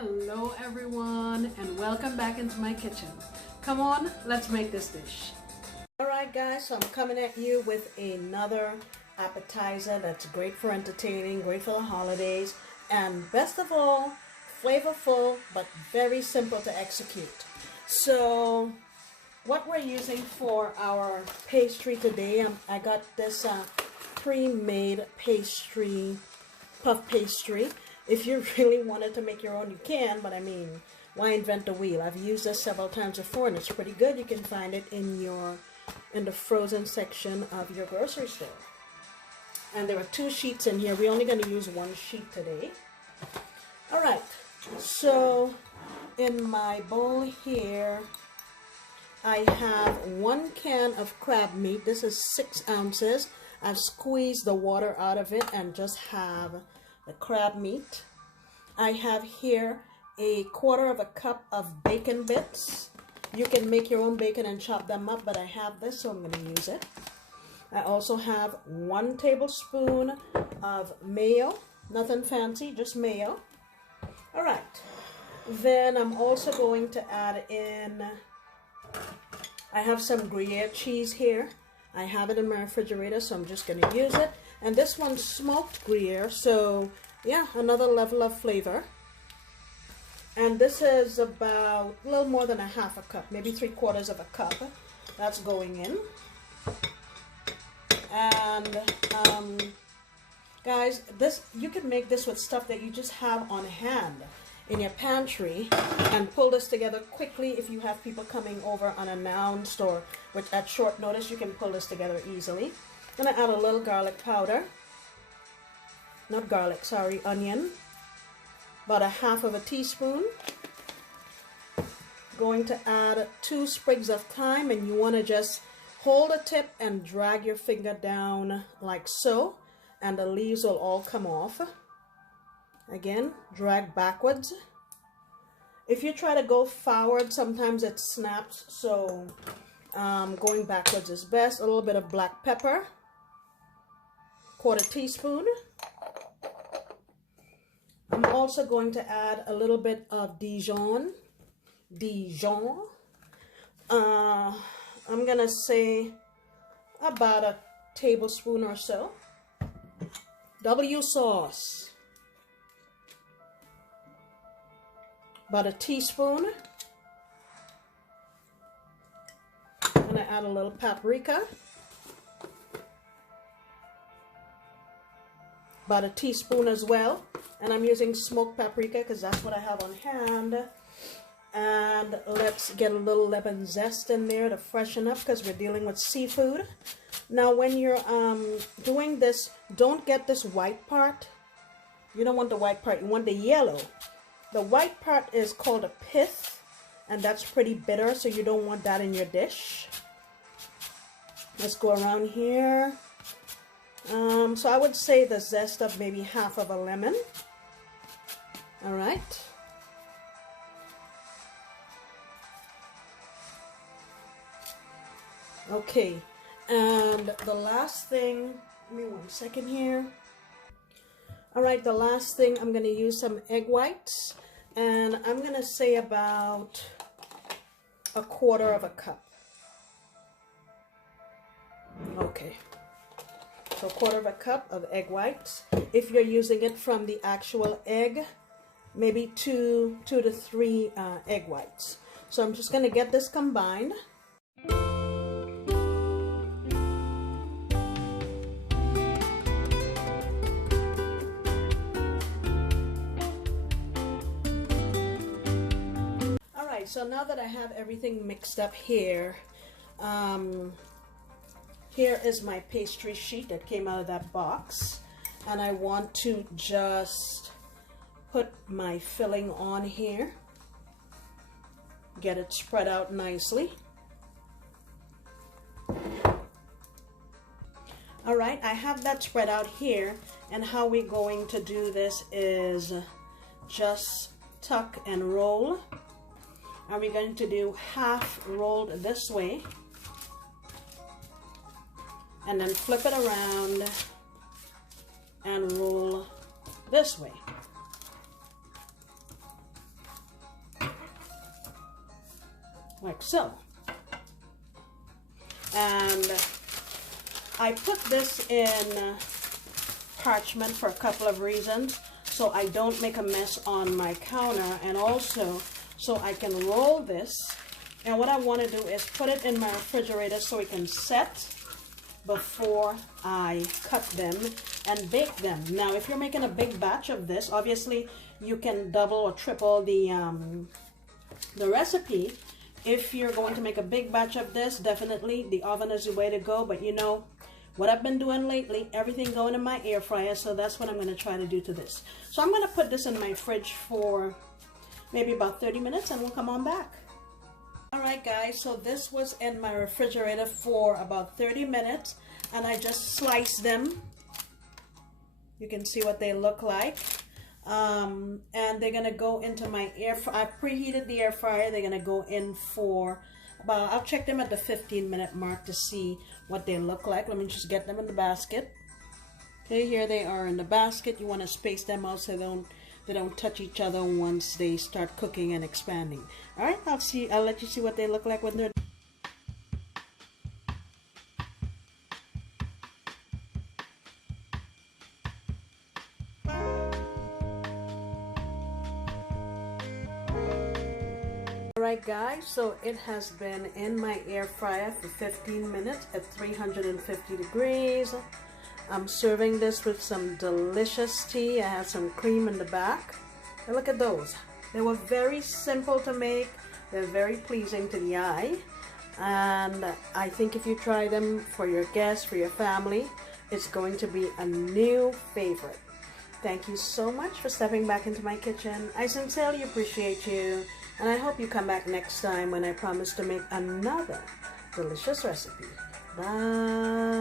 Hello everyone and welcome back into my kitchen. Come on, let's make this dish. Alright guys, so I'm coming at you with another appetizer that's great for entertaining, great for the holidays, and best of all, flavorful but very simple to execute. So what we're using for our pastry today, I got this pre-made pastry, puff pastry. If you really wanted to make your own, you can, but I mean, why invent the wheel? I've used this several times before and it's pretty good. You can find it in the frozen section of your grocery store. And there are 2 sheets in here. We're only going to use 1 sheet today. All right, so in my bowl here, I have 1 can of crab meat. This is 6 ounces. I've squeezed the water out of it and just have the crab meat. I have here a 1/4 cup of bacon bits. You can make your own bacon and chop them up, but I have this, so I'm going to use it. I also have 1 tablespoon of mayo. Nothing fancy, just mayo. All right. Then I'm also going to add in, I have some Gruyere cheese here. I have it in my refrigerator, so I'm just going to use it. And this one's smoked Gruyere, so yeah, another level of flavor. And this is about a little more than 1/2 cup, maybe 3/4 cup. That's going in. And guys, this, you can make this with stuff that you just have on hand in your pantry and pull this together quickly if you have people coming over unannounced, or which at short notice you can pull this together easily. I'm going to add a little garlic powder. Not garlic, sorry, onion. About 1/2 teaspoon. Going to add 2 sprigs of thyme, and you want to just hold the tip and drag your finger down like so, and the leaves will all come off. Again, drag backwards. If you try to go forward, sometimes it snaps, so going backwards is best. A little bit of black pepper, 1/4 teaspoon. I'm also going to add a little bit of Dijon. I'm gonna say about 1 tablespoon or so. W sauce, about 1 teaspoon. I'm gonna add a little paprika, about 1 teaspoon as well. And I'm using smoked paprika because that's what I have on hand. And let's get a little lemon zest in there to freshen up because we're dealing with seafood. Now when you're doing this, don't get this white part. You don't want the white part, you want the yellow. The white part is called a pith, and that's pretty bitter, so you don't want that in your dish. Let's go around here. So I would say the zest of maybe 1/2 a lemon. All right. Okay, and the last thing, give me 1 second here. All right, the last thing, I'm going to use some egg whites, and I'm going to say about 1/4 cup. Okay. So 1/4 cup of egg whites. If you're using it from the actual egg, maybe 2 to 3 egg whites. So I'm just going to get this combined. All right, so now that I have everything mixed up here, here is my pastry sheet that came out of that box, and I want to just put my filling on here, get it spread out nicely. All right, I have that spread out here, and how we're going to do this is just tuck and roll. And we're going to do half rolled this way, and then flip it around and roll this way. like so. And I put this in parchment for a couple of reasons, so I don't make a mess on my counter, and also so I can roll this. And what I want to do is put it in my refrigerator so it can set before I cut them and bake them. Now, if you're making a big batch of this, obviously you can double or triple the recipe. If you're going to make a big batch of this, definitely the oven is the way to go. But you know what I've been doing lately, everything going in my air fryer, so that's what I'm going to try to do to this. So I'm going to put this in my fridge for maybe about 30 minutes and we'll come on back. Alright guys, so this was in my refrigerator for about 30 minutes and I just sliced them. You can see what they look like. And they're gonna go into my air fryer. I preheated the air fryer. They're gonna go in for about, I'll check them at the 15-minute mark to see what they look like. Let me just get them in the basket. Okay, here they are in the basket. You want to space them out so they don't touch each other once they start cooking and expanding. All right, I'll let you see what they look like when they're. Alright guys, so it has been in my air fryer for 15 minutes at 350 degrees. I'm serving this with some delicious tea. I have some cream in the back. And look at those. They were very simple to make. They're very pleasing to the eye. And I think if you try them for your guests, for your family, it's going to be a new favorite. Thank you so much for stepping back into my kitchen. I sincerely appreciate you. And I hope you come back next time when I promise to make another delicious recipe. Bye.